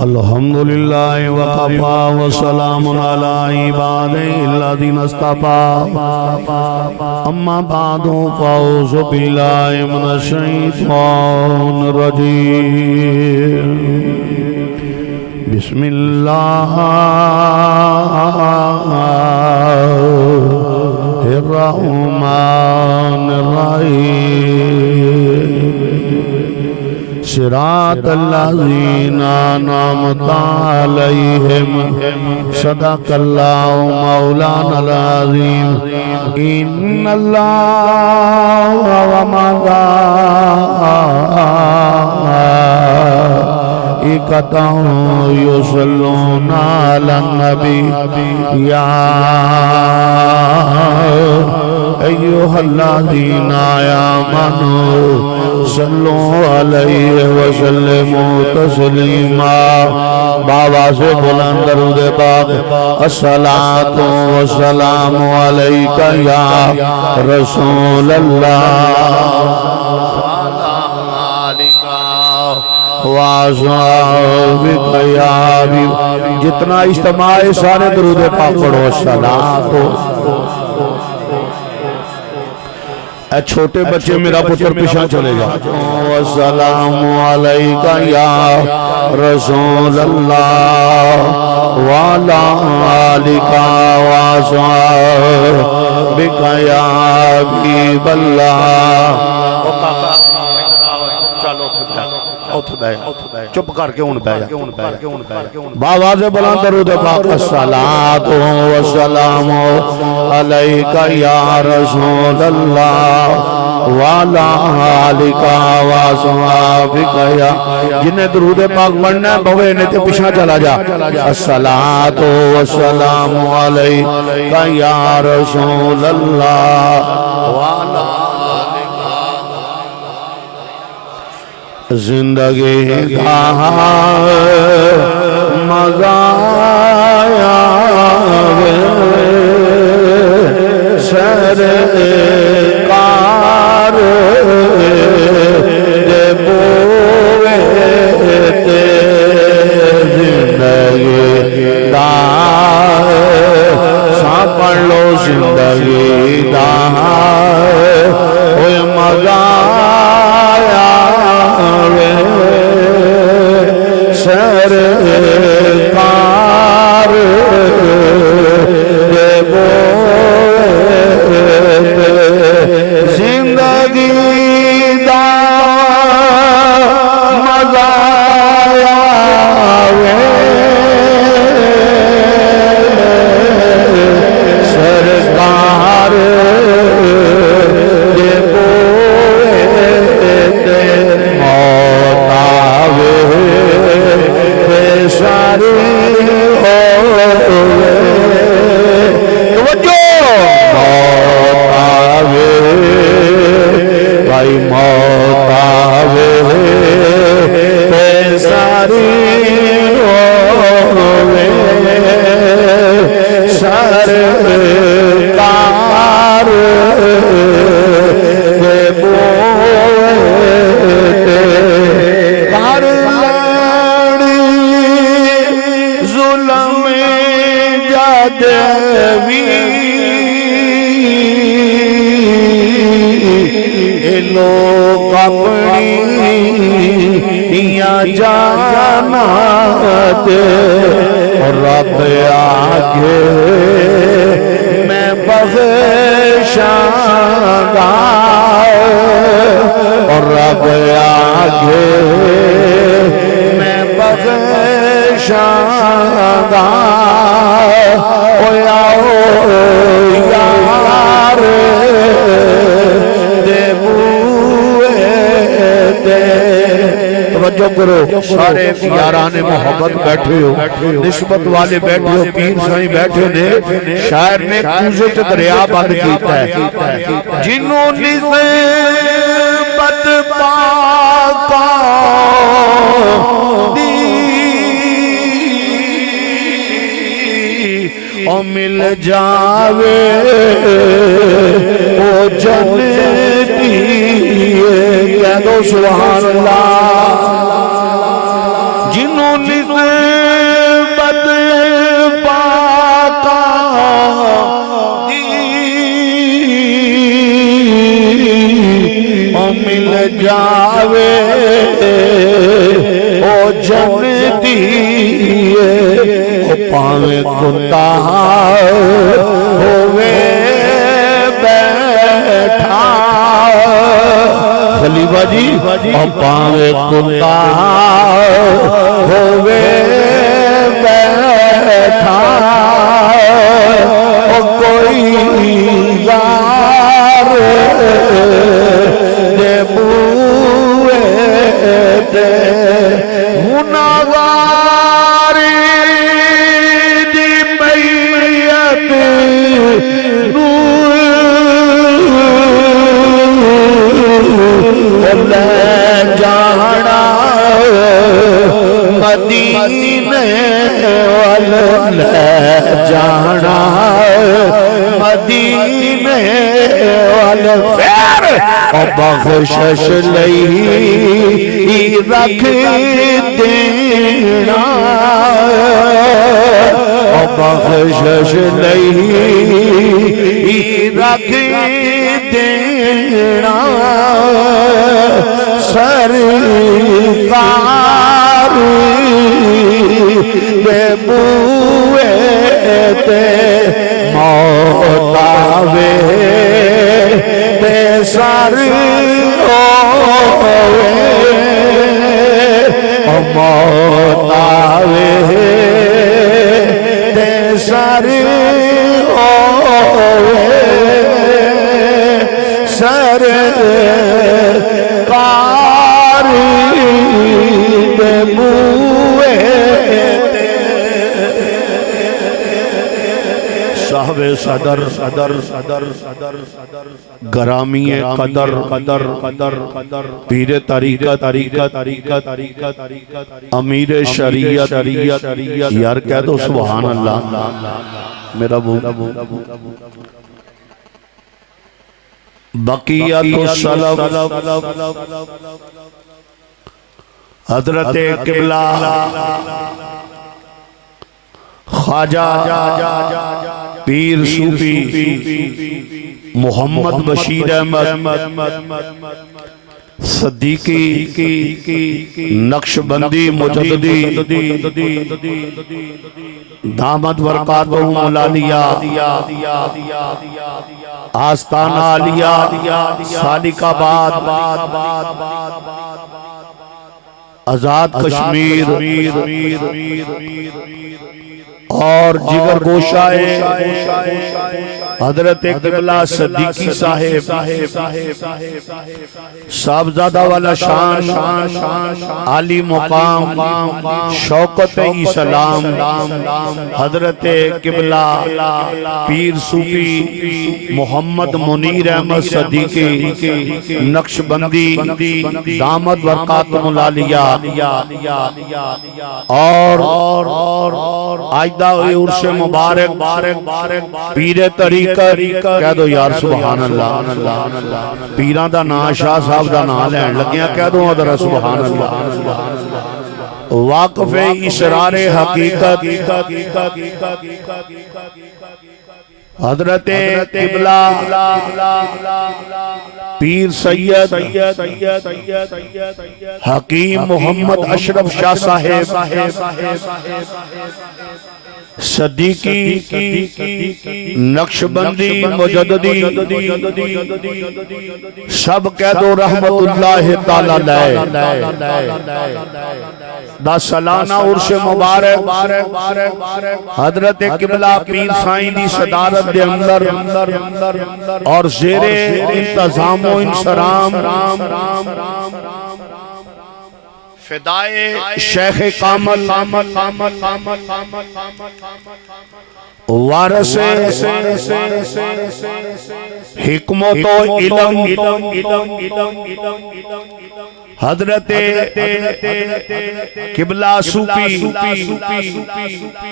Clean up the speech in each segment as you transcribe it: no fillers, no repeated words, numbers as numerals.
الحمدللہ وقفا وسلام علی عبادہ الذین اصطفى اما بعد فاعوذ باللہ من الشیطان الرجیم بسم اللہ الرحمن الرحیم صراط الذین انعمت علیہم صدق اللہ مولانا العظیم ان اللہ وملائکتہ یصلون علی النبی یا ایوہ الذین آمنوا صلو علیہ وسلم تسلیما باواز بلند درود پاک الصلاۃ والسلام علیک یا رسول اللہ واصحابک یا حبیب جتنا اجتماع ہے سارے درود پاک پڑھو الصلاۃ اے چھوٹے بچے میرا پتر پیشاں چلے جا والسلام علیکہ یا رسول اللہ وعلا آلکہ واصحابک یا حبیب اللہ چپ کر کے ان پہ باواز بلند درود پاک الصلاۃ والسلام علیکہ یا رسول اللہ وعلا آلکہ واصحابک یا جنہیں درود پاک پڑھنا ہے بوے نے تے پیچھے چلا جا الصلاۃ والسلام علیکہ یا رسول اللہ وعلا زندگی کا مزہ آوے سرکار دے بوئے تے زندگی دا ساں پڑھ لو زندگی دا اوہ مزہ سرکار دے بوئے زندگی دا مزہ آوے سرکار دے بوئے موت آوے ساری ہوئے توجہ موت آوے بھائی موت آوے ساری ہوئے سرکار دے بوئے کر ظلم جادوی لوگ اپنی یا جانا دے رب آگے میں بخشاں گا رب آگے میں بخشاں گا یار دے بوئے دے توجہ کرو سارے یاران محبت بیٹھے ہو نسبت والے بیٹھے ہو پیر سائیں بیٹھے نے شاعر نے کوزے چ دریا بند کیتا ہے جنہوں نسبت پاکا دی او مل جاوے او جنتی کہہ دو سبحان اللہ پاویں کتا ہووے بیٹھا خلیفہ جی پاویں کتا ہووے بیٹھا کوئی یار دے بوئے دے گناہگاری دی میت نو لے جانا مدینے والے لے جانا مدینے والے پھر بخشش لئی رکھ دینا بخشش لئی رکھ دینا سرکار دے بوئے تے موت آوے تے سر ہوئے موت آوے تے سر ہوئے سرکار دے بوئے صاحب صدر گرامی قدر پیر طریقت امیر شریعت یار کہہ دو سبحان اللہ میرا بقیت السلف حضرت قبلہ خواجہ پیر صوفی محمد بشیر احمد صدیقی نقشبندی مجددی دامت برکاتہم العالیہ آستانہ علیہ سالک آباد آزاد کشمیر اور جگر گوشائے حضرت قبلہ صدیقی صاحب صاحبزادہ والا شان عالی مقام شوکت اسلام حضرت قبلہ پیر صوفی محمد منیر احمد صدیقی نقشبندی دامت برکاتہم العالیہ اور آجدہ عرش مبارک پیر طریقت کہہ دو یار سبحان اللہ پیران دا نا شاہ صاحب دا نا لین لگیاں کہہ دو ادھر سبحان اللہ واقف اسرار حقیقت حضرت قبلہ پیر سید حکیم محمد اشرف شاہ صاحب صدیقی نقشبندی مجددی سب کہہ دو رحمت اللہ تعالیٰ لائے دا سالانہ عرش مبارک حضرت قبلہ پیر سائیں دی صدارت دے اندر اور زیر انتظام و انسرام فدائے شیخ کامل وارث حکمت و علم حضرت قبلہ صوفی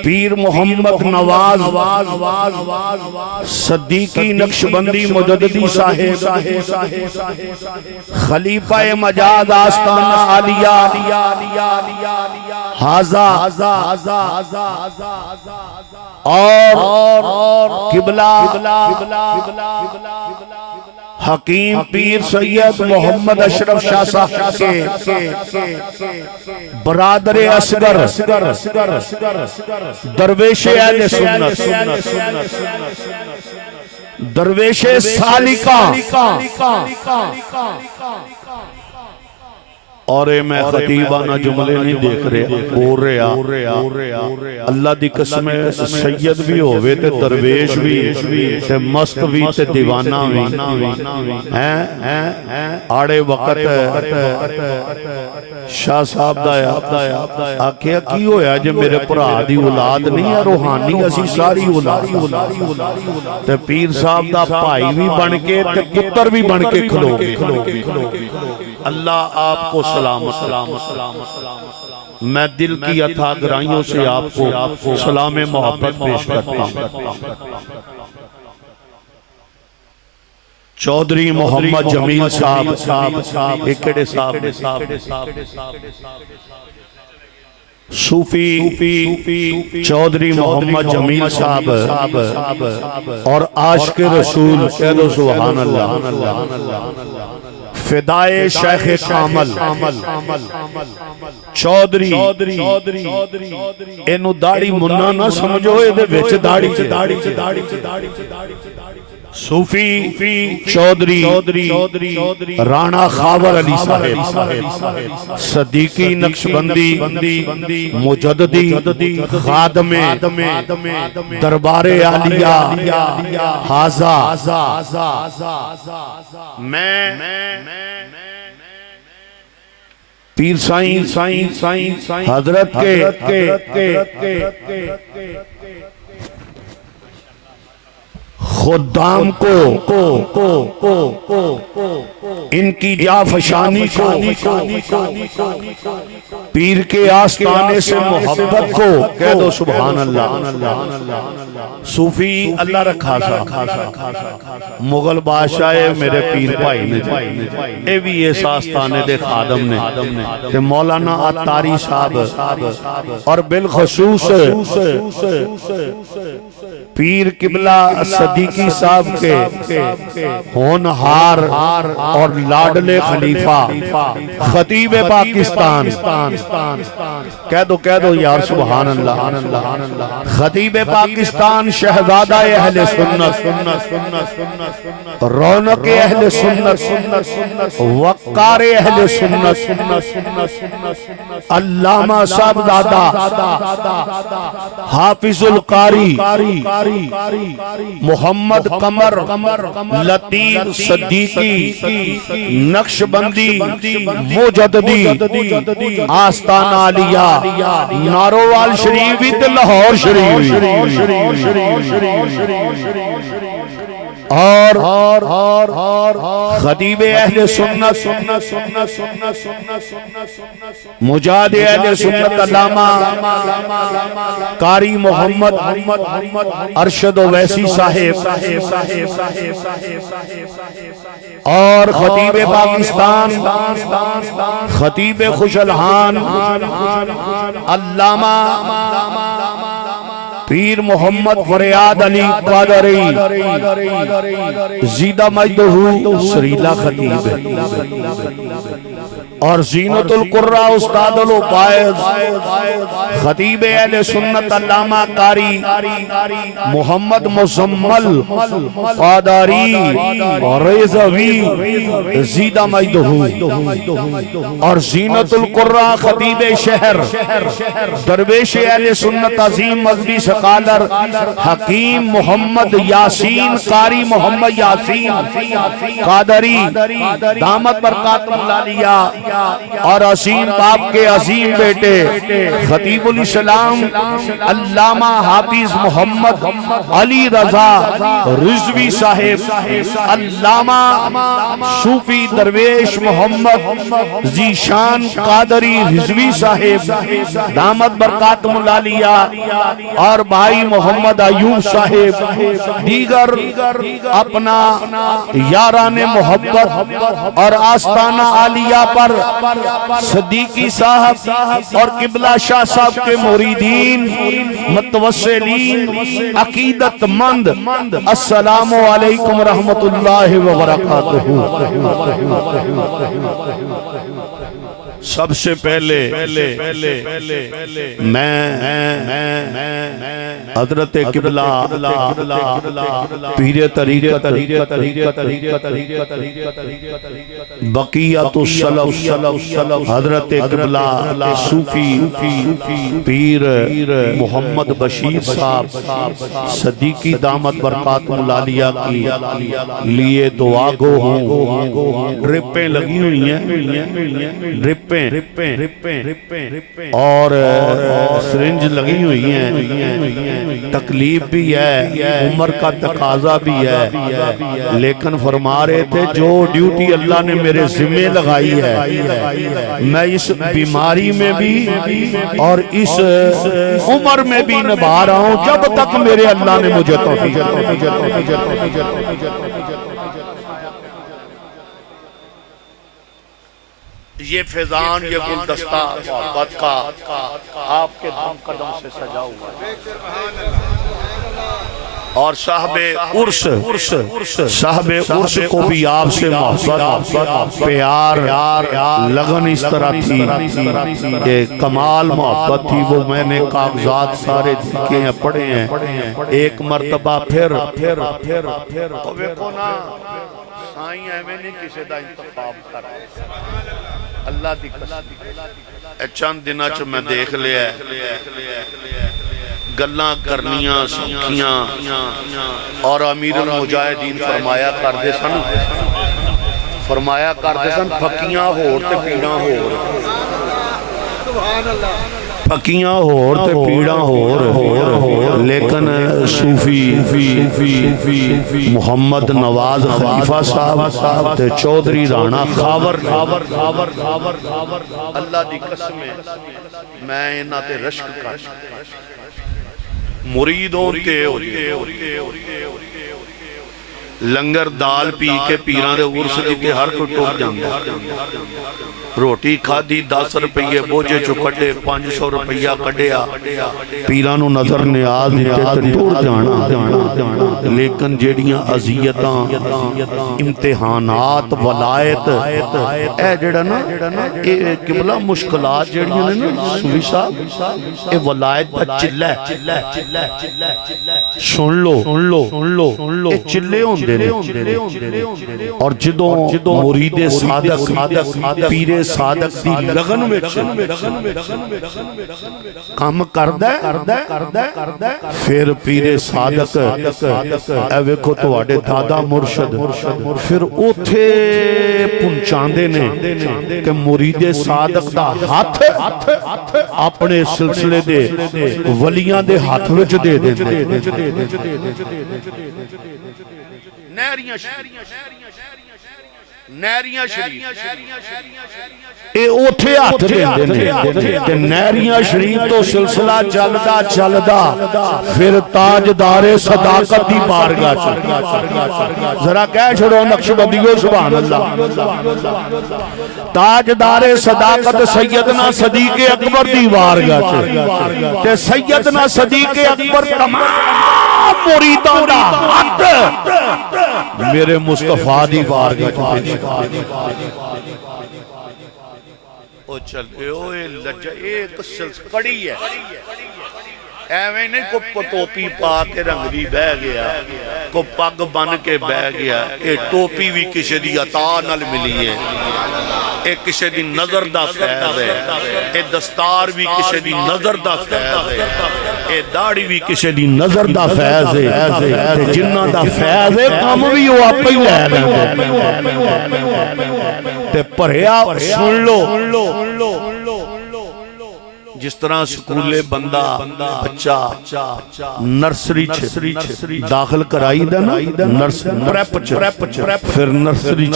پیر محمد نواز صدیقی نقشبندی مجددی صاحب خلیفہ مجاد آستانہ عالیہ حاضہ اور قبلہ حکیم پیر سید محمد اشرف شاہ صاحب کے برادر اصغر درویش اہل سنت درویش سالکہ اور میں خطیبانہ جملے نہیں دیکھ رہے بول رہا اللہ دی قسم سید بھی ہوئے تے درویش بھی تے مست بھی تے دیوانہ بھی آڑے وقت شاہ صاحب دایا آکھیا کی ہویا جے میرے پرا دی اولاد نہیں ہے روحانی اسی ساری اولاد تے پیر صاحب دا بھائی بھی بن کے تے پتر بھی بن کے کھلو اللہ آپ کو سلامت میں دل کی اتھا گرائیوں سے آپ کو سلام محبت پیش کرتا ہوں چودھری محمد جمیل صاحب ایکڑے صاحب صوفی چودھری محمد جمیل صاحب اور عاشق رسول کہہ دو سبحان اللہ فدائے شیخ کامل چودھری اینو داڑی منہ نہ سمجھو اے دے وچ داڑی صوفی چودھری رانا خاور علی صاحب صدیقی نقشبندی مجددی خادم دربار عالیہ حاضر میں پیر سائیں حضرت کے خدام کو ان کی جافشانی کو پیر کے آستانے سے محبت کو کہہ دو سبحان اللہ صوفی اللہ رکھا سا مغل بادشاہ میرے پیر بھائی نے اے بھی اس آستانے دے خادم نے کہ مولانا عطاری صاحب اور بالخصوص پیر قبلہ صدیقی صاحب کے ہونہار اور لاڈلے خلیفہ خطیب پاکستان کہہ دو یار سبحان اللہ خطیب پاکستان شہزادہ اہل سنت رونق اہل سنت وقار اہل سنت علامہ صاحبزادہ حافظ القاری محمد قمر لطیف صدیقی نقشبندی مجددی آستانہ عالیہ نارووال شریف تے لاہور شریف اور خطیب اہل سنت مجاہد اہل سنت علامہ قاری محمد ارشد ویسی صاحب اور خطیب پاکستان خطیب خوشالحان علامہ پیر محمد فریاد علی قادری زیدہ مجدہو سریلا خطیب اور زینت القرآ استاد الوقائز خطیب اہل سنت علامہ قاری محمد مزمل قادری ریضوی زیدہ مجدہو اور زینت القرآ خطیب شہر درویش اہل سنت عظیم مذہبی سکالر حکیم محمد یاسین قاری محمد یاسین قادری دامت برکات ملالیہ اور عظیم باپ کے عظیم بیٹے خطیب الاسلام علامہ حافظ محمد علی رضا رضوی صاحب علامہ صوفی درویش محمد ذیشان قادری رضوی صاحب دامت برکات ملالیہ اور بھائی محمد ایوب صاحب دیگر اپنا یاران محبت اور آستانہ عالیہ پر صدیقی صاحب اور قبلہ شاہ صاحب کے مریدین متوسلین عقیدت مند السلام علیکم رحمت اللہ وبرکاتہ۔ سب سے پہلے میں حضرت قبلہ پیر طریقت بقیت السلف حضرت قبلہ صوفی پیر محمد بشیر صاحب صدیقی دامت برکات العالیہ کی لیے دعا گو ہوں۔ ڈرپیں لگی ہوئی ہیں، اور سرنج لگی ہوئی ہیں، تکلیف بھی ہے، عمر کا تقاضا بھی ہے، لیکن فرما رہے تھے جو ڈیوٹی اللہ نے میرے ذمہ لگائی ہے میں اس بیماری میں بھی اور اس عمر میں بھی نبھا رہا ہوں جب تک میرے اللہ نے مجھے توفیق یہ فیضان یہ گلدستہ محبت کا آپ کے دم قدم سے سجا ہوا ہے، اور صاحب عرس کو بھی آپ سے محبت پیار لگن اس طرح تھی کہ کمال محبت تھی۔ وہ میں نے کاغذات سارے دیکھے ہیں، پڑھے ہیں، ایک مرتبہ پھر سائیں ایویں نہیں کسی دا انتخاب کر اللہ دی قسم چند دنہ چ میں دیکھ لیا گلاں کرنیاں سکھیاں، اور امیر المجاہدین فرمایا کردے سن پھکیاں ہور تے پیڑاں ہور، پھکیاں ہور تے پیڑاں ہور، لیکن صوفی محمد نواز خلیفہ صاحب تے چودھری رانا خاور اللہ دی قسم میں انہاں تے رشک کر مریدوں تے لنگر دال پی کے پیران دے عرس دیتے ہر کوئی ٹوک جاندہ، روٹی کھا دی 10 روپیے بوجھے چو کٹے 500 روپیہ کٹیا، پیرانو نظر نیاز دیتے تے ٹوڑ جانا، لیکن جیڑیاں عذیتاں امتحانات ولایت اے جیڑا نا اے قبلہ مشکلات جیڑیاں نا صوفی صاحب اے ولایت دا چلہ ہے، سن لو اے چلے ہوندے اور جدوں مرید صادق پیر صادق دی لگن میں کام کردہ پھر پیر صادق اے ویکھو تو آڑے دادا مرشد پھر اوتھے پنچاندے نے کہ مرید صادق دا ہاتھ اپنے سلسلے دے ولیاں دے ہاتھ وچ دے دے نیریاں شریف اے اوتھے ہاتھ دیندے نے تے نیریاں شریف تو سلسلہ چلدا پھر تاجدار صداقت دی بارگاہ چ ذرا کہہ چھوڑو نقشبندیو سبحان اللہ، تاجدار صداقت سیدنا صدیق اکبر دی بارگاہ چ تے سیدنا صدیق اکبر تمام مریداں دا ہاتھ میرے مصطفیٰ دی بارگاہ چ او چلے اوے لجا ایک کڑی ہے ایویں نہیں کو ٹوپی پا کے رنگ بھی بہ گیا کو پگ بن کے بہ گیا، اے ٹوپی بھی کسی دی عطا نال ملی ہے، اے کسی دی نظر دا فیض ہے، اے دستار بھی کسی دی نظر دا فیض ہے، اے داڑھی بھی کسی دی نظر دا فیض ہے، جنہ دا فیض ہے کام بھی وہ آپ ہی لے لیں تے پریا سن لو جس طرح سکولے بندہ بچہ نرسری داخل کرائی دا نا پھر نرسری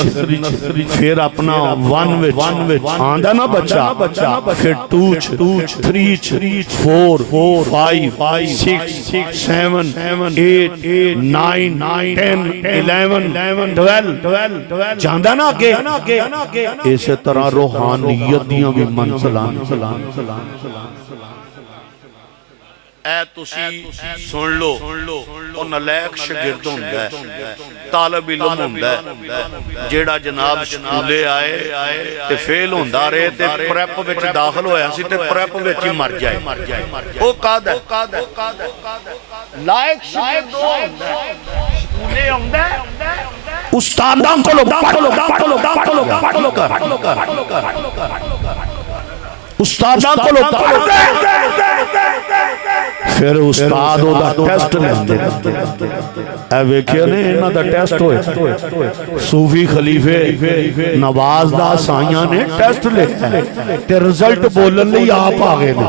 پھر اپنا 1 آندہ نا بچہ پھر 2 3 4 5 6 7 8 9 10 11 12 جاندہ نا آگے اسی طرح روحانیت دیاں بھی منزلان اے تسی سن لو وہ نلیک شگرد ہوندہ ہے طالب علم ہوندہ ہے جیڑا جناب سکولے آئے تے فیل ہوندہ رہے تے پریپ وچ داخل ہویا سی تے پریپ وچ ہی مر جائے وہ قاد ہے لائک شگرد ہوندہ ہے سکولے ہوندہ ہے استاداں کو لو پڑھ لو استاداں کو لو پڑھ پھر استاد ہو دا ٹیسٹ لیندے اے ویکھیا نے انہاں دا ٹیسٹ ہوئے صوفی خلیفے نواز دا سائیاں نے ٹیسٹ لے تے رزلٹ بولن لئی آپ آگے نے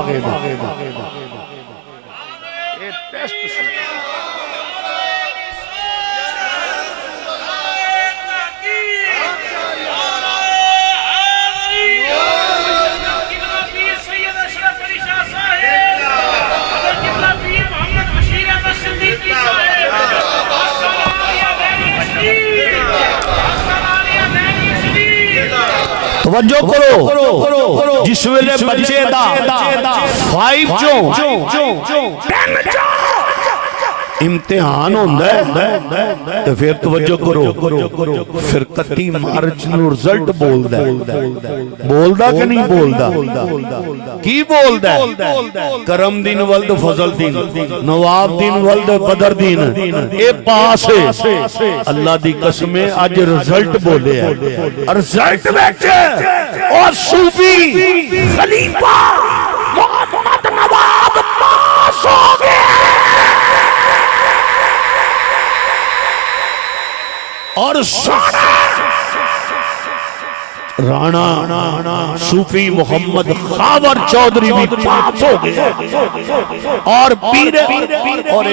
توجہ کرو جس ویلے بچے دا 5 10 امتحان ہوندہ ہے تو پھر توجہ کرو پھر 31 مارچ نو رزلٹ بولدہ کہ نہیں بولدہ کی بولدہ ہے کرم دین ولد فضل دین نواب دین ولد بدر دین اے پاس ہے اللہ دی قسمیں آج رزلٹ بولے ہیں رزلٹ بیٹھے اور صوفی خلیفہ محمد نواب پاس ہو گئے اور رانا صوفی محمد خاور چودھری بھی پاس ہو گئے اور پیر اور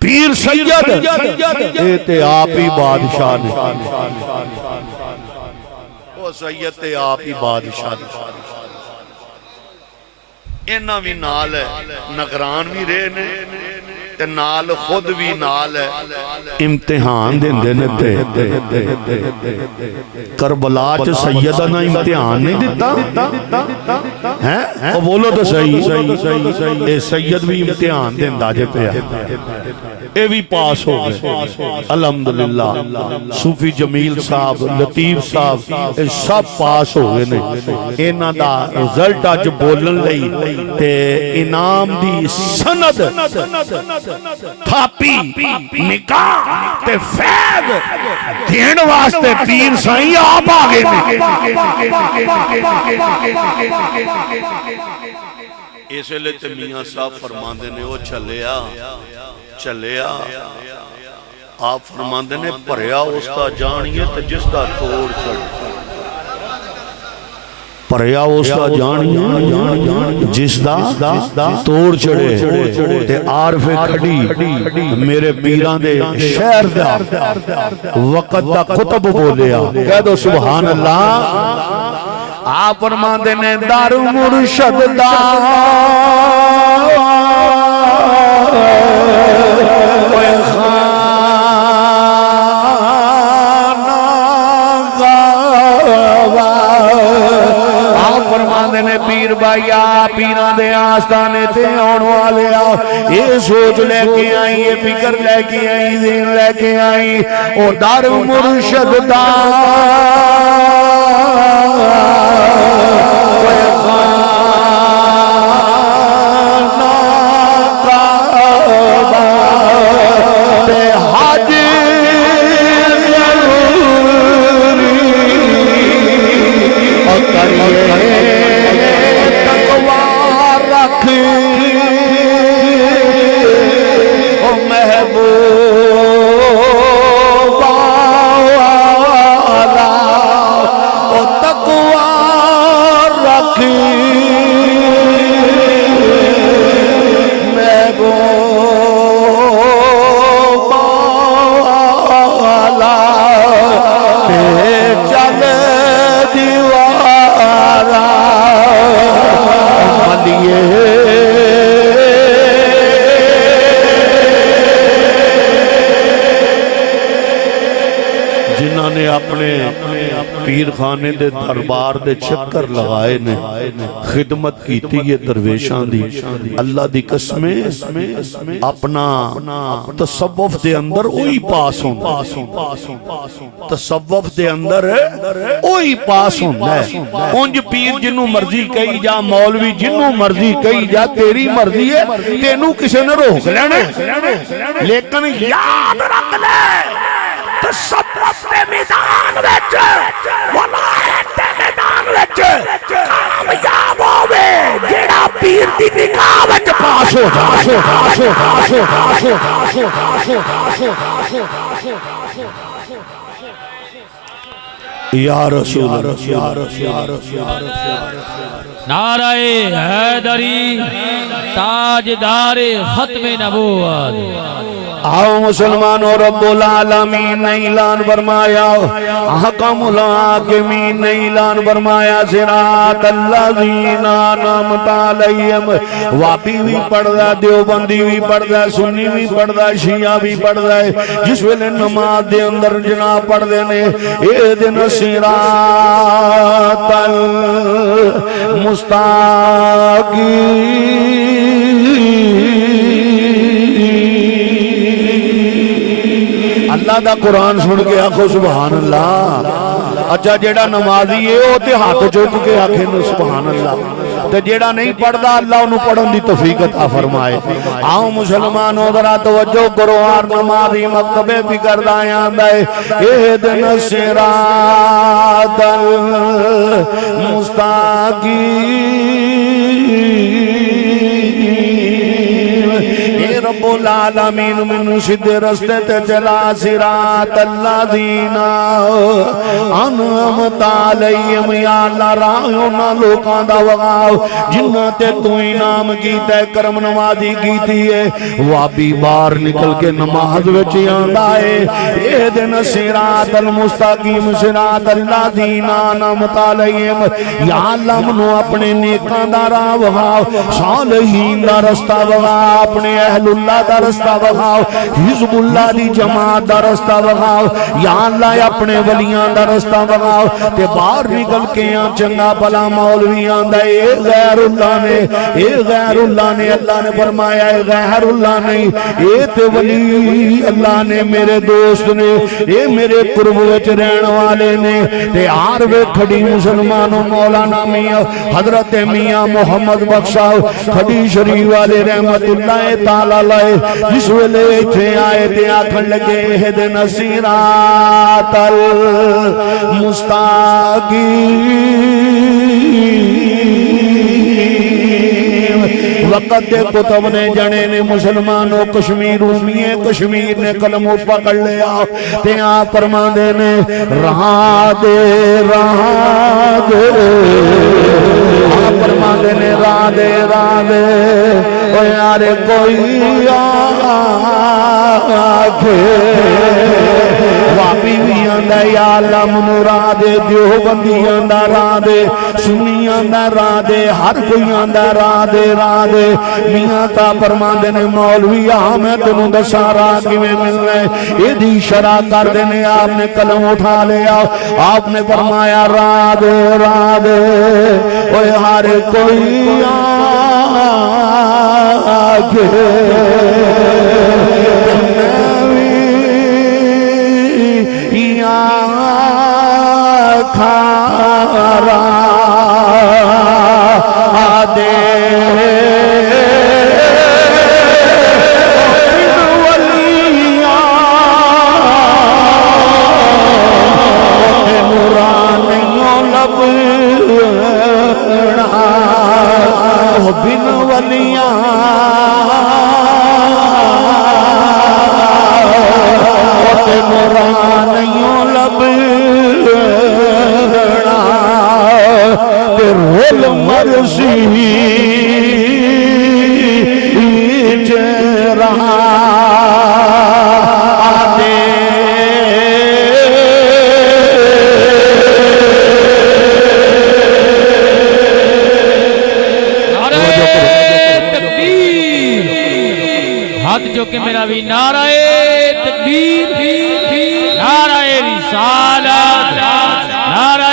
پیر سید ایتے آپ ہی بادشاہ نے وہ سید تے آپ ہی بادشاہ نے انہاں بھی نال ہے نگران بھی رہے نے تے نال خود بھی نال ہے امتحان دیں دینے تے کربلا چ سیدنا امتحان نہیں دیتا ہیں وہ بولو تو صحیح اے سید بھی امتحان دیں داجے پہ اے بھی پاس ہو گئے الحمدللہ صوفی جمیل صاحب لطیف صاحب اے سب پاس ہو گئے نے انہاں دا رزلٹ آج بولن لئی تے انعام دی سند تھاپی نکاح تے فیض دین واسطے پیر سائیں آپ آگے اسے لیتے میاں صاحب فرماندے نے وہ چلیا آپ فرماندے نے پریا استا جانیے تے جس دا توڑ چڑھ پریا استا جانیے جس دا توڑ چڑھے تے عارف کھڑی میرے پیران دے شہر دا وقت دا قطب بولیا کہہ دو سبحان اللہ آپ فرماندے نے دار مرشد دا پیر بھائیا پیران دے آستانے تے آن والے آؤ یہ سوچ لے کے آئی یہ فکر لے کے آئی دین لے کے آئی او دار مرشد دا خانے دے دربار دے چکر لگائے نے خدمت کیتی یہ درویشان دی اللہ دی قسمیں اپنا تصوف دے اندر اوہی پاس ہوں تصوف دے اندر اوہی پاس ہوں اونج پیر جنہوں مرضی کہی جا مولوی جنہوں مرضی کہی جا تیری مرضی ہے تینوں کسے نے روک لینے لیکن یاد رکھ لے تصوف دے میدان وچ ولایت دے میدان وچ کامیاب ہووے جیڑا پیر دی نگاہ وچ پاس ہو یا رسول نعرہ حیدری تاجدار ختم نبوت آؤ مسلمانوں رب العالمین نے اعلان فرمایا حکم الحاکمین نے اعلان فرمایا صراط الذین انعمت علیہم وابی بھی پڑھ رہا ہے دیوبندی بھی پڑھ رہا ہے سنی بھی پڑھ رہا ہے شیعہ بھی پڑھ رہا ہے جس ویلے نماز دے اندر جناب پڑھ دینے اہدنا صراط المستقیم اللہ دا قرآن سن کے آخو سبحان اللہ اچھا جیڑا نمازی ہے وہ تے ہاتھ چوک کے آخے نو سبحان اللہ تے جیڑا نہیں پڑھدا اللہ انہوں پڑھن دی توفیق عطا فرمائے آؤ مسلمانوں ذرا توجہ کرو اور نمازی مکتبے فکر دایاں دے اہدنا الصراط المستقیم رب العالمین من سدھے رستے تے چلا صراط الذین انعمت علیہم یا اللہ راہوں نہ لوکاں دا وغاؤ جنہ تے تو انعام کیتا ہے کرم نوازی کیتی ہے وابی بار نکل کے نماز وچ آندا ہے اہدنا الصراط المستقیم صراط الذین انعمت علیہم یا اللہ منو اپنے نیکاں دا راہ وغاؤ صالحین دا رستہ وغاؤ اپنے اہل اللہ دا رستہ بغاؤ حزب اللہ دی جماعت دا رستہ بغاؤ یا اللہ اپنے ولیاں دا رستہ بغاؤ تے باہر نکل کے چنگا بلا مولوی آندہ اے غیر اللہ نے اللہ نے فرمایا اے غیر اللہ نہیں اے تے ولی اللہ نے میرے دوست نے اے میرے قرب وچ رہن والے نے تے آروے کھڑی مسلمانوں مولانا میاں حضرت میاں محمد بخشا کھڑی شریف والے رحمت اللہ تعالی لائے جس ویلے تھے آئے تھے آکھن لگے اہدنا الصراط المستقیم وقت دے کتب نے جنے نے مسلمانوں کشمیر رومیے کشمیر نے قلم پکڑ لیا تے آپ فرما دے نے رہا دے آپ فرما دے نے راہ دے او یارے کوئی آکھے وابی بھی آندہ یا اللہ منو راہ دے دیوبندی آندہ راہ دے سنی آندہ راہ دے ہر کوئی آندہ راہ دے میاں تا فرمان دینے مولوی میں تنوں دسا راہ کی میں مل رہے یہ دی شرع کر دینے آپ نے قلم اٹھا لیا آپ نے فرمایا راہ دے اوہ ہر کوئی آگے نبی یا کھارا دے بن ولیاں تے نورانیوں لبنا تے رول مرسی جرہا جو کہ میرا بھی نعرہ تکبیر نعرہ رسالت نعرہ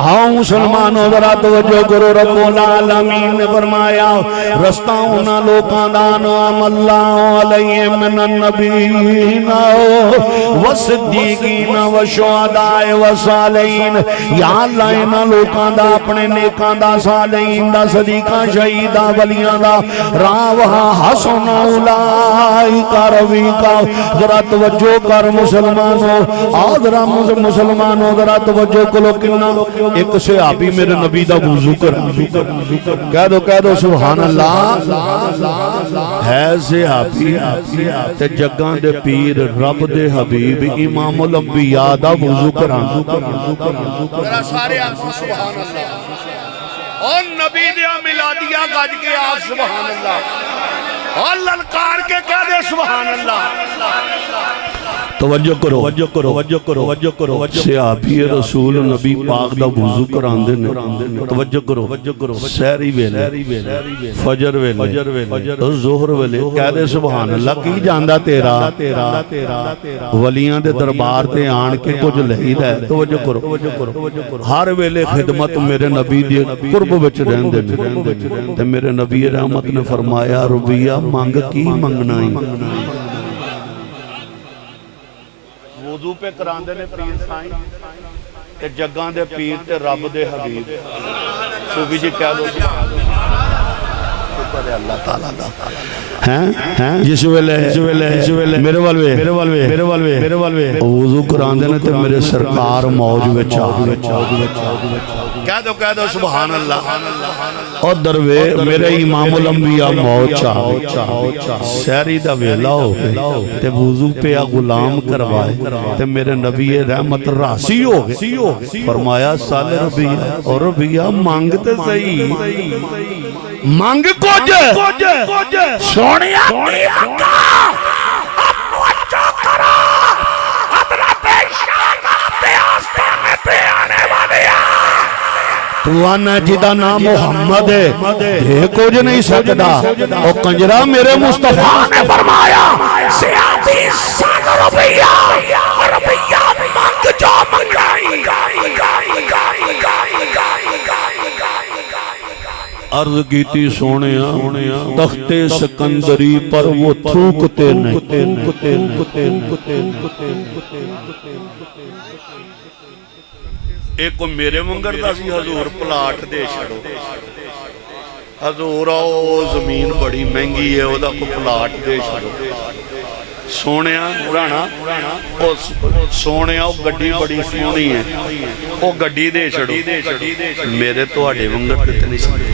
ہاں مسلمانوں ذرا توجہ کرو، رب العالمین نے فرمایا رستہ انہاں لوکاں دا نام اللہ علیہم من النبیین والصدیقین والشہداء والصالحین، یا اللہ انہاں لوکاں دا اپنے نیکاں دا صالحین دا صدیقاں شہیداں ولیاں دا راہ وہاں حسن اولئک رفیقا۔ ذرا توجہ کر مسلمانوں، ذرا مسلمانوں ذرا توجہ کرو، کنا ایک صحابی میرے نبی دا وضو کرا، کہہ دو سبحان اللہ، ہے صحابی تے جگاں دے پیر رب دے حبیب امام الانبیاء دا وضو کرا، ذرا سارے آنکھ سبحان اللہ، اور نبی دیا ملادیہ گج کے آنکھ سبحان اللہ، اور للکار کے کہہ دے سبحان اللہ۔ توجہ کرو، صحابی رسول نبی پاک دا وضو کراندے نے، توجہ کرو، سحری ویلے، فجر ویلے، ظہر ویلے، کہہ دے سبحان اللہ، کی جاندہ تیرا ولیاں دے دربار تے آن کے کچھ لہید ہے، توجہ کرو، ہر ویلے خدمت میرے نبی دی قرب وچ رہندے نے، تے میرے نبی رحمت نے فرمایا ربیہ مانگ کی منگنائی، وضو پہ کراندے نے پیر سائیں تے جگاں دے پیر تے رب دے حبیب، صوفی جی کہہ دو شکر ہے اللہ تعالیٰ دا، ہیں جس ویلے میرے والوے وضو کراندے نے تے میرے سرکار موج وچا، کہہ دو سبحان اللہ، اور دروے میرے امام الانبیاء موج چاہ، سحری دا ویلا ہو تے وضو پہ غلام کروائے تے میرے نبی رحمت راسی ہو گئے، فرمایا سال ربیہ اور ربیہ مانگتے صحیح، مانگ کچھ سونیا کی مانگا اپنو اچھا کرا، حضرت شاہدہ آستانے پہ آنے والے تو آنا جدہ نام محمد ہے یہ کچھ نہیں سکتا، اور کنجرہ میرے مصطفیٰ نے فرمایا سیادی سان ربیہ مانگ جو منگائی، عرض کیتی سونیا تخت سکندری پر وہ تھوکتے نہیں، ایک کو میرے منگر دا سی حضور پلاٹ دے شڑو، حضور آؤ زمین بڑی مہنگی ہے او دا کو پلاٹ دے شڑو، سونیا رانا سونیا او گڈی بڑی سونی ہے او گڈی دے شڑو، میرے تو آڑے منگر دیتے نہیں سکتے،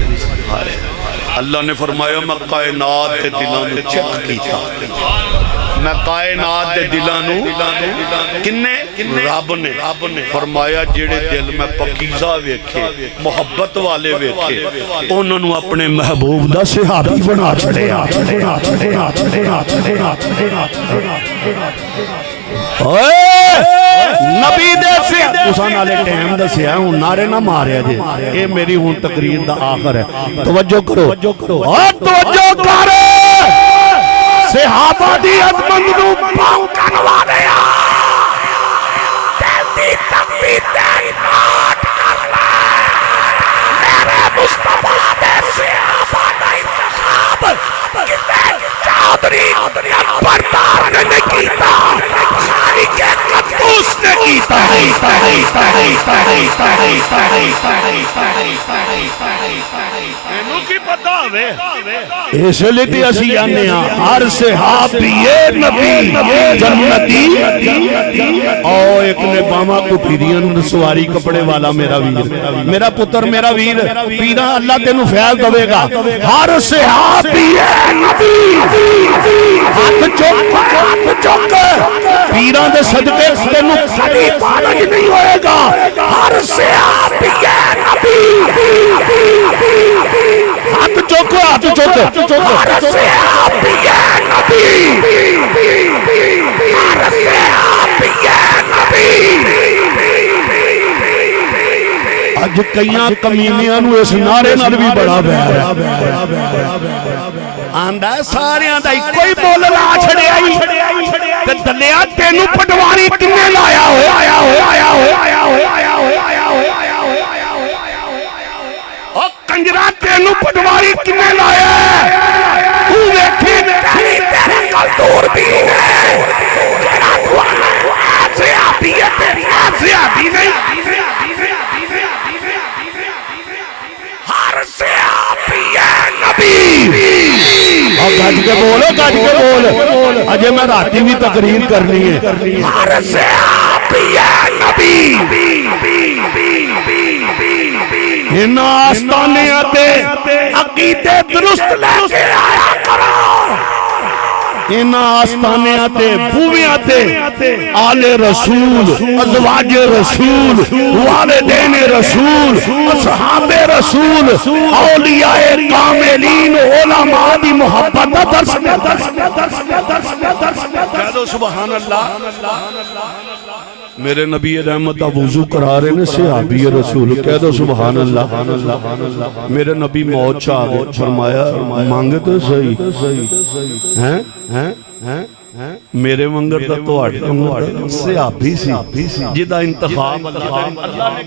اللہ نے فرمایا میں کائنات دے دلانو چیک کیتا، میں کائنات دے دلانو کنے رب نے فرمایا جیڑے دل میں پکیزہ ویکھے محبت والے ویکھے انہوں نے اپنے محبوب دا صحابی بنا چھڑے، نبی دے سے اساں نالے ٹیم دا سے ہوں نعرے نہ مارے جے، اے میری ہون تقریر دا آخر ہے، توجہ کرو توجہ کرو، صحابہ دی عظمت نو پاؤں کنوا دیا، دل دی تقوی دین ناٹ کر لے، میرے مصطفیٰ دے صحابہ دا انتخاب کتے چودری بردار نے کیتا، خالق قدوس نے کیتا، اس لیے اسی آنے ہر صحابی نبی جنتی، او ایک نے باما کو پیریاں سواری کپڑے والا میرا ویر، میرا پتر میرا ویر، پیرا اللہ تینو فیض دوے گا، ہر صحابی نبی ہاتھ چوک پیران دے صدقے تینو کبھی پالج نہیں ہوئے گا، ہر صحابی نبی ہاتھ چوکو ہر صحابی نبی، ہر صحابی نبی، اج کئیاں کمینیاں نو اس نعرے نال بھی بڑا بہر ہے، آندہ ساریاں دا کوئی بول لا چھڑے آئی تے دلیا تینو پٹواری کنے لایا ہو کنجرا تینو پٹواری کنے لایا ہے تو ویکھی تیرے کل دور بھی ہے جڑا تو ایسے آبی ہے ایسے آبی نہیں ہر سے آبی ہے نبی گاج کے بول اجے میں راتی بھی تقریر کرنی ہے ہر سے آبی ہے نبی ان آستانیاں تے عقیدے درست لے کے آیا کرو ان آستانیاں تے بویاں تے آل رسول ازواج رسول والدین رسول اصحاب رسول اولیاء کاملین علماء دی محبت دا درس کہہ دو سبحان اللہ میرے نبی رحمت دا وضو کرا رہے نے صحابی رسول کہہ دو سبحان اللہ میرے نبی موت چاہ گئے فرمایا مانگے تو صحیح ہیں میرے منگر دا تو آٹھ صحابی سی جدہ انتخاب اللہ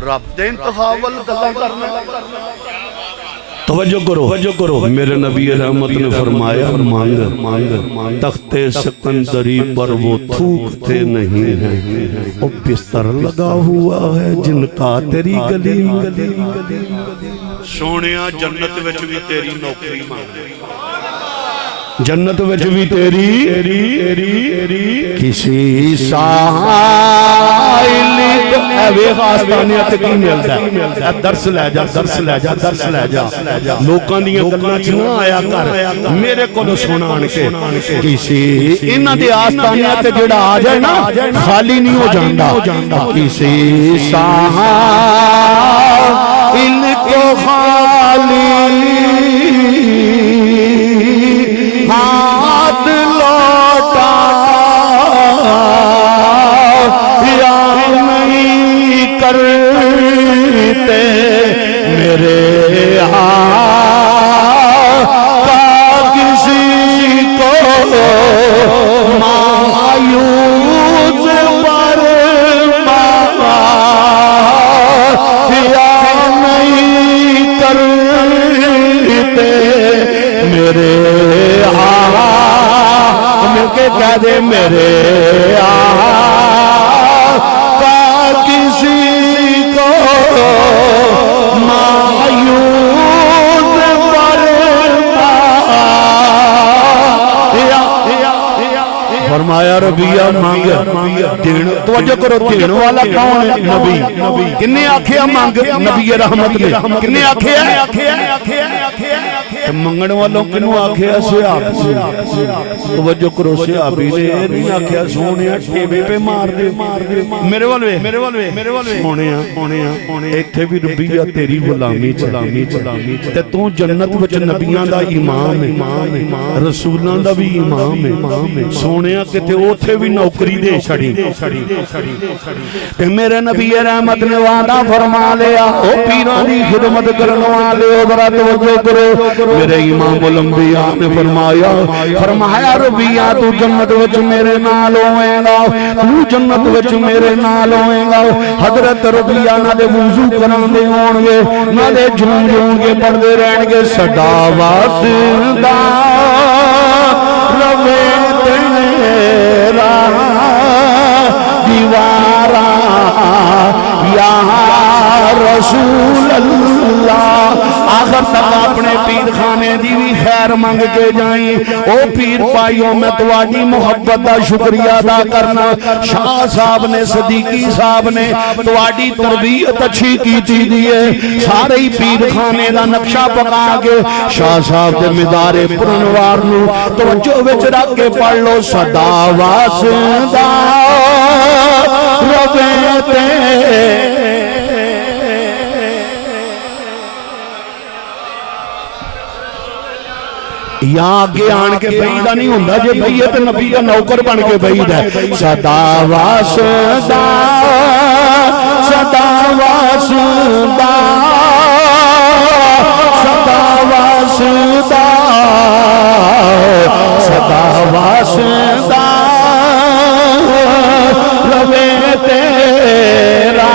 رب دے انتخاب والدلہ کرنا توجہ کرو میرے نبی رحمت نے فرمایا مانگ تخت سکندری پر وہ تھوکتے نہیں ہیں وہ بستر لگا ہوا ہے جن کا تیری گلی سونیا جنت وچ بھی تیری نوکری مانگ جنت وچ بھی تیری کسی سائل کو اے آستانیت کی ملتا ہے درس لے جا لوکاں دیاں گلاں چ نہ آیا کر میرے کول سنا آن کے کسی انہاں دی آستانیت جڑا آ جائے نا خالی نہیں ہو جاندا کسی سائل کو خالی ہاتھ لوٹا یا نہیں کرتے میرے آقا کسی کو مایوس فرما یا نہیں کرتے میرے کہہ دے میرے آقا کسی کو مایوس فرمایا ربیہ مانگ دین توجہ کرو دین والا کون ہے نبی کنے آکھیا مانگ نبی رحمت نے کنے آکھیا منگن والوں کنو آکھیا صحابی توجہ کرو صحابی نے نہیں آکھیا سونیا ٹیبے پہ مار دے میرے والوے سونیا ایتھے بھی ربیہ تیری غلامی تے تو جنت وچ نبیاں دا امام ہے رسولاں دا بھی امام ہے سونیا کتے اوتھے بھی نوکری دے چھڑی تے میرے نبی رحمت نے وعدہ فرما لیا او پیران دی خدمت کرنے والے ذرا توجہ کرو میرے امام الانبیاء نے فرمایا ربیہ تو جنت وچ میرے نال ہوئے گا تو جنت وچ میرے نال ہوئے گا حضرت ربیہ نہ دے وضو کران دے ہون گے نہ دے جھوم کے پڑھدے رہن گے صدا واسطہ روے تیرا دیوارا یا رسول اللہ آخر تک اپنے پیر خانے دی بھی خیر مانگ کے جائیں او پیر پائیوں میں تواڈی محبت دا شکریہ ادا کرنا شاہ صاحب نے صدیقی صاحب نے تواڈی تربیت اچھی کیتی دیئے سارے ہی پیر خانے دا نقشہ پکا کے شاہ صاحب دے مدار پرنوار نو توجہ وچ رکھ کے پڑھ لو صدا واسطہ روے تیرا یہاں آگے آن کے بھئیدہ نہیں ہوندہ جے بھئیت نبی کا نوکر بن کے بھئید ہے صدا واسطہ صدا واسطہ صدا واسطہ صدا واسطہ روے تیرا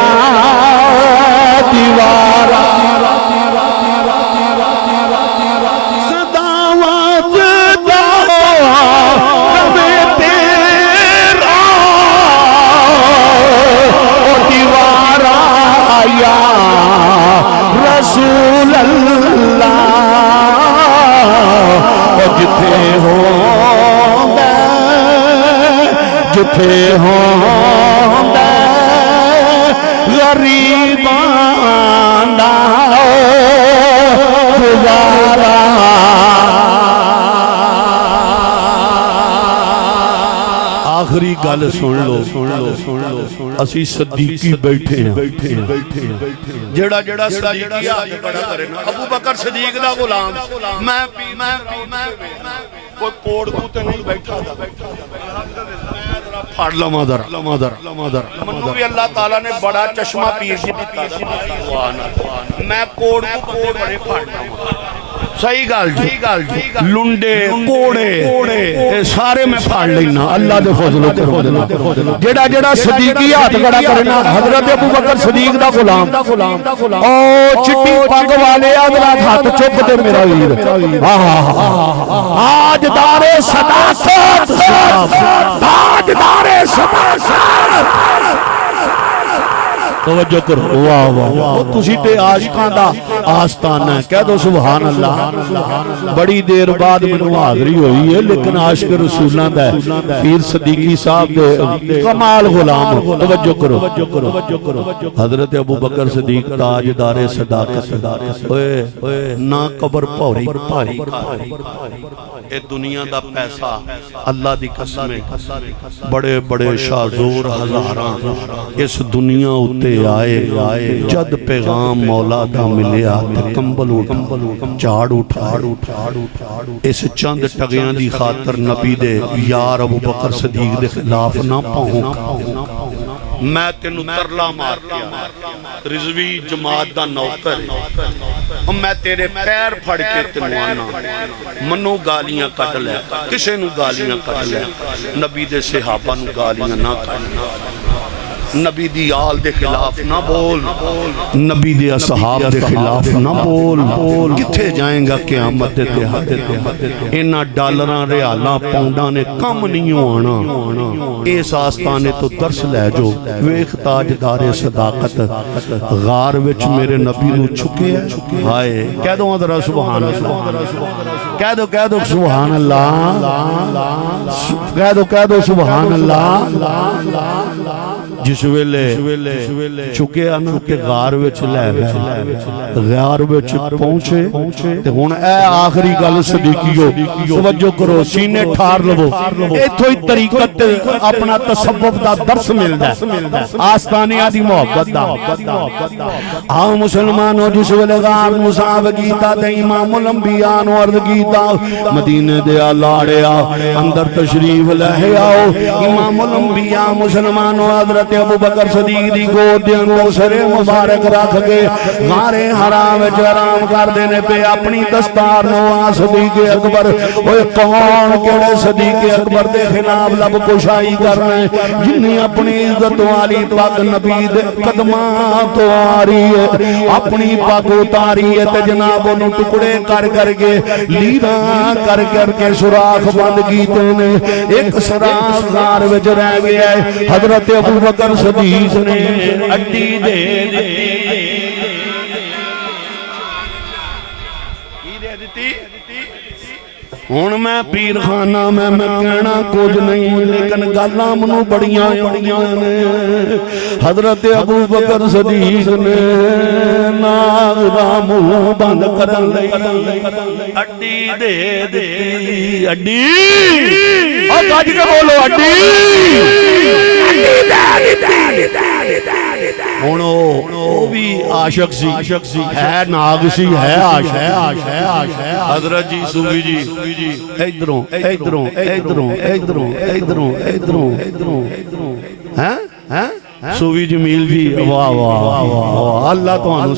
جتھے ہوندا جتھے ہوندا غریباں دا گزارا آخری گل سن لو اسی صدیقی بیٹھے ہیں جڑا صدیقی آج بڑا کرے نا ابو بکر صدیق دا غلام میں کوئی کوڑ کو تے نہیں بیٹھا دا پھاڑ لما در منو بھی اللہ تعالیٰ نے بڑا چشمہ پیر جی دیتا میں کوڑ کو بڑے پھاڑ لما صحیح گال جی لنڈے کوڑے سارے میں پھاڑ لینا اللہ دے فضل و کرم جڑا صدیقی ہاتھ کھڑا کرنا حضرت ابو بکر صدیق دا غلام او چٹی پگ والے حضرات ہاتھ چک دے میرا ویر تاجدار صداقت تاجدار صداقت توجہ کرو واہ واہ تسی تے عاشقاں دا آستانہ ہے کہہ دو سبحان اللہ بڑی دیر بعد منو حاضری ہوئی ہے لیکن عاشق رسولاں دا ہے پیر صدیقی صاحب دے کمال غلام توجہ کرو حضرت ابو بکر صدیق تاجدار صداقت نا قبر پوری اے دنیا دا پیسہ اللہ دی قسم بڑے بڑے شاہزور ہزاراں اس دنیا اتے آئے جد پیغام مولا دا ملیا کمبل چاڑ اٹھا اس چند ٹگیاں دی خاطر نبی دے یار ابو بکر صدیق دے خلاف نہ پاؤں میں تینو ترلا مار کیا رضوی جماعت دا نوکر میں تیرے پیر پھڑ کے تینو آنا منو گالیاں کٹ لے کسے نو گالیاں کٹ لے نبی دے صحابہ نو گالیاں نہ کٹ نبی دی آل دے خلاف نہ بول نبی دے اصحاب دے خلاف نہ بول کتھے جائیں گا قیامت دے انہا ڈالراں ریالاں پاؤنڈاں نے کم نہیں آنا اس آستانے تو درس لے جو ویخ تاجدار صداقت غار وچ میرے نبی نو چھکے ہائے کہہ دو ادھرا سبحان اللہ کہہ دو سبحان اللہ کہہ دو سبحان اللہ جس ویلے چکے آنا تے غار وچ لے گئے غار وچ پہنچے تے ہون اے آخری گل صدیقیو توجہ کرو سینے ٹھار لو ایتھو ہی طریقت اپنا تصوف دا درس ملدا ہے آستانیہ دی محبت دا آؤ مسلمانوں جس ویلے غار مصاب کیتا تے امام الانبیاء نو عرض کیتا مدینے دے لاڑیا اندر تشریف لے آؤ امام الانبیاء مسلمانوں حضرت ابو بکر صدیق دی گود دے اندر سر مبارک رکھ کے غارے حرام وچ آرام کر دینے پہ اپنی دستار نو صدیق اکبر اوے کون کیڑے صدیق اکبر دے خلاف لب کشائی کرنا ہے جنہیں اپنی عزت والی پاک نبی دے قدماں تو آ رہی ہے اپنی پاک اتاری ہے تے جناب انہوں ٹکڑے کر کے لیداں کر کے سراخ بند کیتے نے ایک سراخ غار وچ رہ گیا ہے حضرت ابو بکر صدیق نے اڈی دے ہون میں پیر خانہ میں کہنا کچھ نہیں لیکن گالاں منو بڑیاں نے حضرت ابو بکر صدیق نے ناغ دا منہ بند کرن لئی اڈی دے اڈی اور گاج کے بولو اڈی ہونو بھی عاشق سی ہے ناغ سی ہے عاشق حضرت جی صوفی جی ادھروں صوفی جمیل جی واہ واہ اللہ تو آنو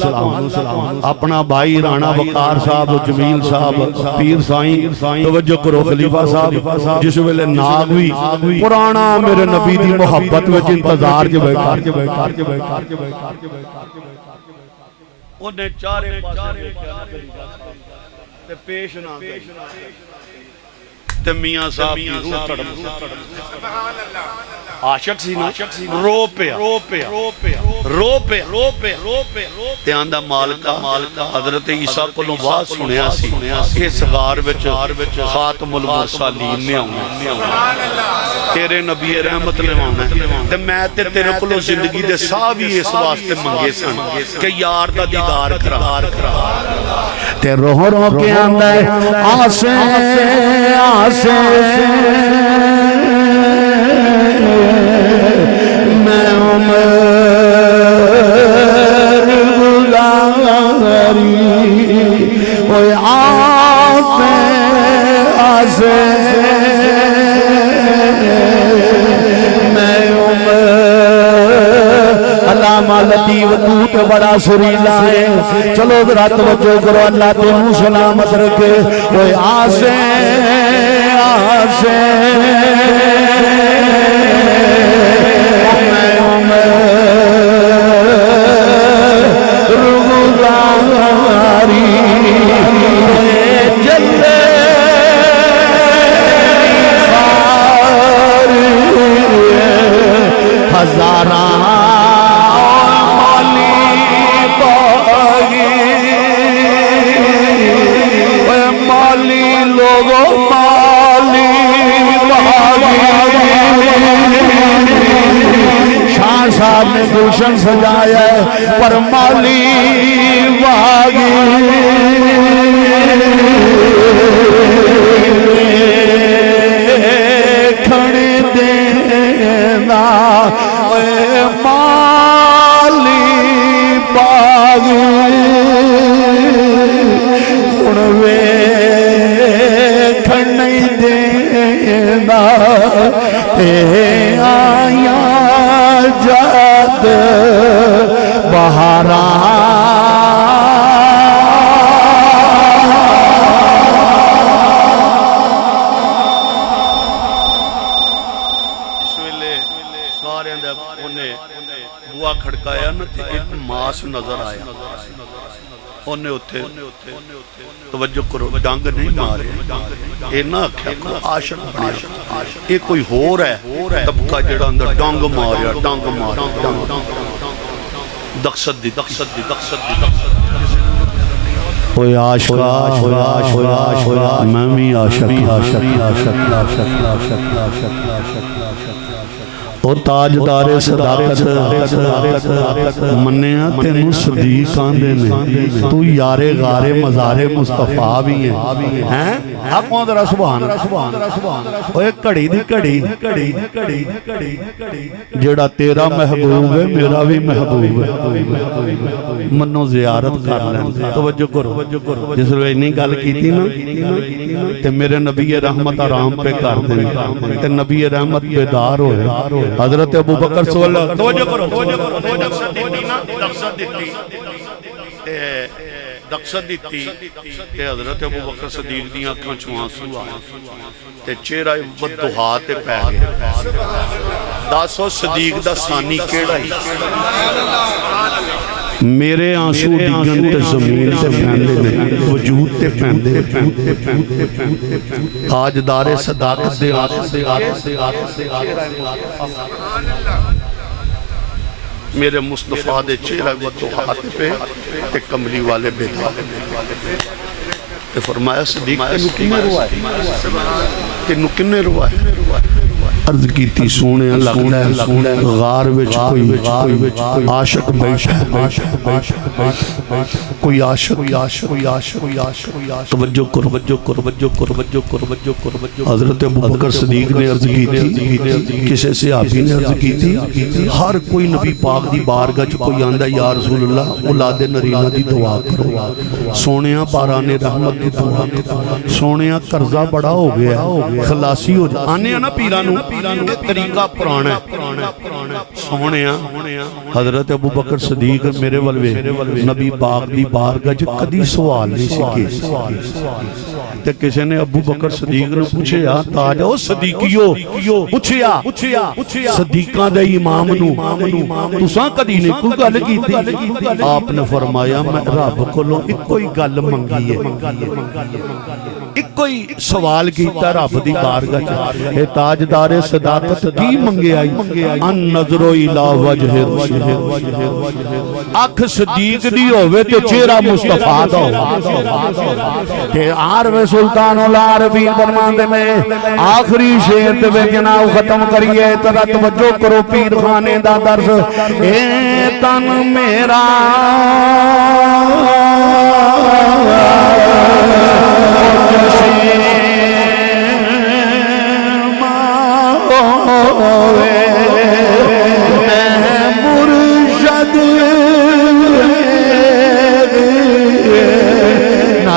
سلام اپنا بھائی رانا وقار صاحب جمیل صاحب پیر سائیں توجہ کرو خلیفہ صاحب جس ویلے ناغوی پرانا میرے نبی دی محبت وچ انتظار کے بیٹھا انہیں چارے پاسے تے پیش نہ تے میاں صاحب کی روح تڑپ عاشق سی نا رو پیا تے آندا مالکا حضرت عیسیٰ کو نواز سنیا سی اس غار وچ خاتم المرسلین نے آنا تیرے نبی رحمت نے آنا تے میں تے تیرے کو زندگی دے ساہ بھی اس واسطے منگے سن کہ یار دا دیدار کرا تے روح رو کے آندہ آسے میں عمر گزاری اوہ آسے میں عمر علامہ لطیف تو تے بڑا سریلا ہے چلو ذرا توجہ کرو اللہ تینوں سلامت رکھے اوہ آسے گلشن سجایا ہے پر مالی واگی کھڑے دینا مالی باگی انوے کھڑے دینا آیا جات بہارا سارے بوا کھڑکایا نا تے ایک ماس نظر آیا انہیں اتھے توجہ کرو ڈانگ نہیں مارے اے نہ کیا کوئی عاشق بنیا اے کوئی ہو رہا ہے طبقہ جڑا اندر ڈانگ ماریا دقصد دی اوہ عاشقہ میں بھی عاشق او تاجدار صداقت منیا تینوں صدیق آندے نے تو یار غار مزار مصطفیٰ بھی ہیں آپ کون ذرا سبحان اوہ کڑی دی کڑی جڑا تیرا محبوب ہے میرا بھی محبوب ہے منو زیارت کر لیں توجہ کرو جس روئے نہیں گل کی تھی نا تے میرے نبی رحمت آرام پہ کر دیں تے نبی رحمت بیدار ہوئے حضرت ابو بکر صلی اللہ توجہ کرو دقصد دیتی تے حضرت ابو بکر صدیق دی آنکھاں چوہاں سوا تے چہرہ بددہا تے پہ گئے داسو صدیق دا ثانی کیڑا ہی میرے آنسو ڈگن تے زمین تے پہندے نے وجود تے پہندے تاجدار صداقت دے میرے مصطفیٰ دے چہرہ بددہا تے تے کملی والے بیدار تے فرمایا صدیق تینوں کنے روائے عرض کیتی سونے لگتا ہے غار وچ کوئی عاشق بیٹھا کوئی عاشق توجہ کرو حضرت ابو بکر صدیق نے عرض کی تھی کسے سے آبی نے عرض کی تھی ہر کوئی نبی پاک دی بارگاہ چ کوئی آندہ یا رسول اللہ اولاد نرینہ دی دعا کرو سونیاں باران رحمت دی دعا کرو سونیاں قرضہ بڑا ہو گیا خلاصی ہو جائے آنے نا پیرانو طریقہ پرانا سونیاں حضرت ابو بکر صدیق میرے والوے نبی پاک دی بارگاہ کدی سوال نہیں سکے تے کسی نے ابو بکر صدیق نے پوچھے یا تاج او صدیقیو پوچھیا صدیقاں دے امام نو تساں کدی نہیں کوئی گل کیتی آپ نے فرمایا میں رب کولوں اکو ہی گل منگی ہے اکو ہی سوال کیتا رب دی بارگاہ اے تاجدار صداقت کی منگے آئی ان نظر الى وجہ رسول اکھ صدیق دی ہوئے تے چہرہ مصطفیٰ دا تے عارف سلطان العارفین فرماندے میں آخری شعر تے جناب ختم کریے ترا توجہ کرو پیر خانے دا درس اے تن میرا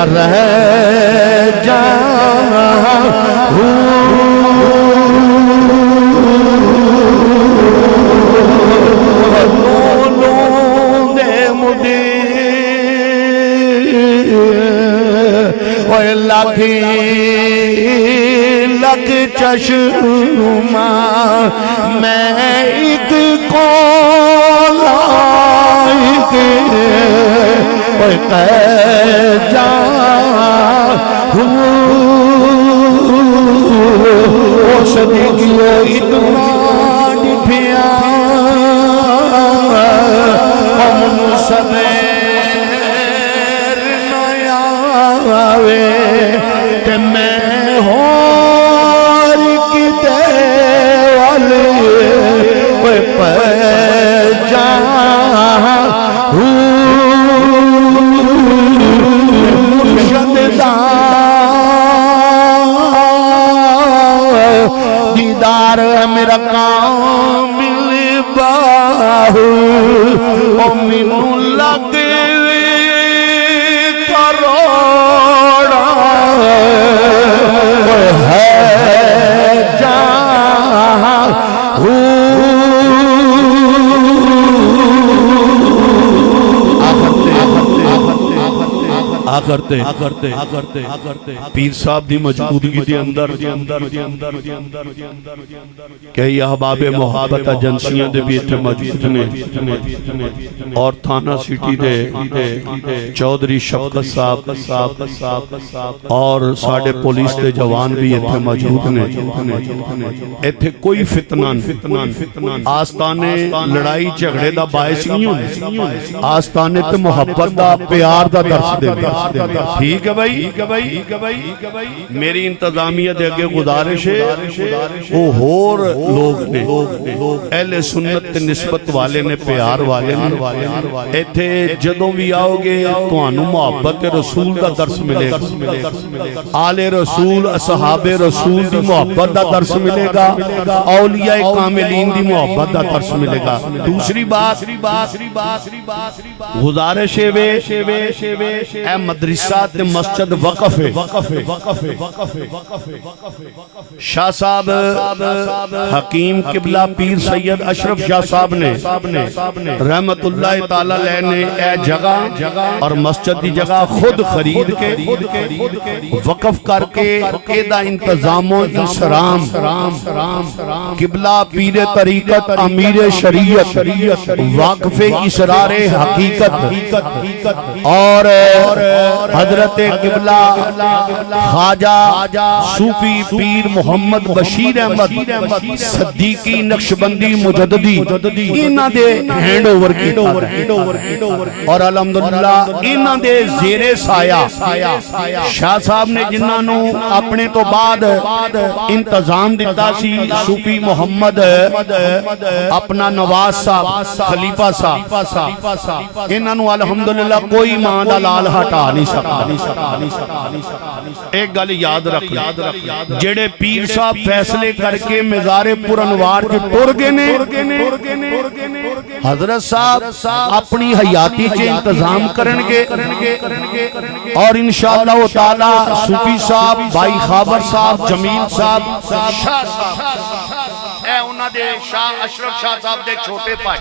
رہ جا دے مدی لکھی لکھ چشمہ میں ایک لائق جا صدیقیو اتنا ڈھیا ہم سبیر نیا آوے کہ میں ہور کتے والے پہچا دیدار میرا کامل باہو او منو لگے کروڑا ہے جہاں آکرتے پیر صاحب دی موجودگی دے اندر کئی احباب محبت ایجنسیاں دے بھی اتنے موجود نے اور تھانہ سٹی دے چودھری شفقت صاحب اور ساڑھے پولیس دے جوان بھی اتنے موجود نے اتنے کوئی فتنان آستانے لڑائی جھگڑے دا باعث نہیں ہونے آستانے تے محبت دا پیار دا درس دے ٹھیک ہے بھائی میری انتظامیہ دے اگے گزارش ہے وہ ہور لوگ نے اہل سنت نسبت والے نے پیار والے نے ایتھے جدوں بھی آؤ گے تو آنو محبت رسول دا درس ملے گا آل رسول اصحاب رسول دی محبت دا درس ملے گا اولیاء کاملین دی محبت دا درس ملے گا دوسری بات گزارش ہے اے مدرسات مسجد وقف ہے شاہ صاحب حکیم قبلہ پیر سید اشرف شاہ صاحب نے رحمت اللہ تعالیٰ علیہ نے اے جگہ اور مسجد دی جگہ خود خرید کے وقف کر کے ایدہ انتظام و انسرام قبلہ پیر طریقت امیر شریعت وقف اسرار حقیقت اور حضرت قبلہ خواجہ صوفی پیر محمد بشیر احمد صدیقی نقشبندی مجددی انہاں دے ہینڈ اوور کی اور الحمدللہ انہاں دے زیر سایہ شاہ صاحب نے جنہاں نو اپنے تو بعد انتظام دیتا سی صوفی محمد اپنا نواز صاحب خلیفہ صاحب انہاں نو الحمدللہ کوئی ماں دا لال ہٹا نہیں سکتا ایک گل یاد رکھ جڑے پیر صاحب فیصلے کر کے مزار پر انوار کے ٹر گئے نے حضرت صاحب اپنی حیاتی کے انتظام کرنگے اور انشاءاللہ تعالی صوفی صاحب بھائی خابر صاحب جمیل صاحب شاہ صاحب اے انہاں دے شاہ اشرف شاہ صاحب دے چھوٹے پائے